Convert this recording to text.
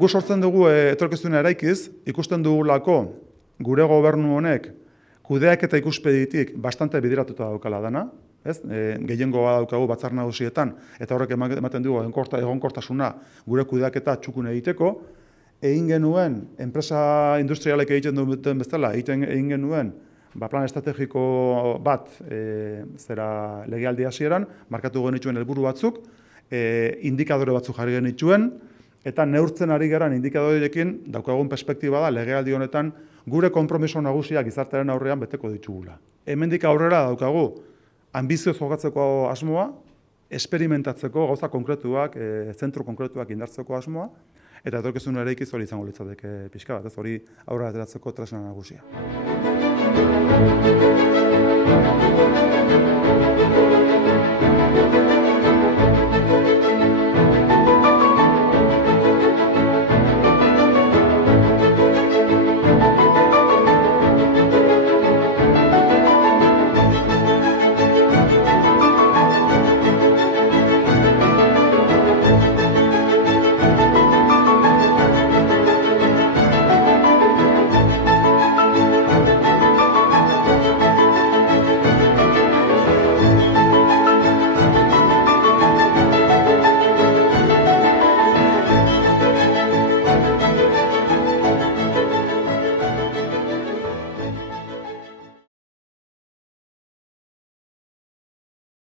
gu sortzen dugu etorkizuna eraikiz, ikusten dugulako gure gobernu honek kudeak eta ikuspegitik bastante bideratuta daukala dana, ez? Gehiengoa daukagu batzar nagusietan, eta horrek ematen dugu egonkortasuna gure kudeaketa txukun egiteko. Egin genuen, enpresa industrialek egiten duten bezala, egin genuen, plan estrategiko bat legealdi hasieran, markatu genituen helburu batzuk, indikadore batzuk jarri genituen, eta neurtzen ari geran indikadoreekin daukagun perspektiba da legealdi honetan gure konpromiso nagusiak gizartearen aurrean beteko ditugula. Hemendik aurrera daukagu anbizioz jokatzeko asmoa, esperimentatzeko gauza konkretuak, zentro konkretuak indartzeko asmoa, eta etorkizun eraikiz hori izango litzateke pixka bat, ez hori aurrera ateratzeko tresna nagusia.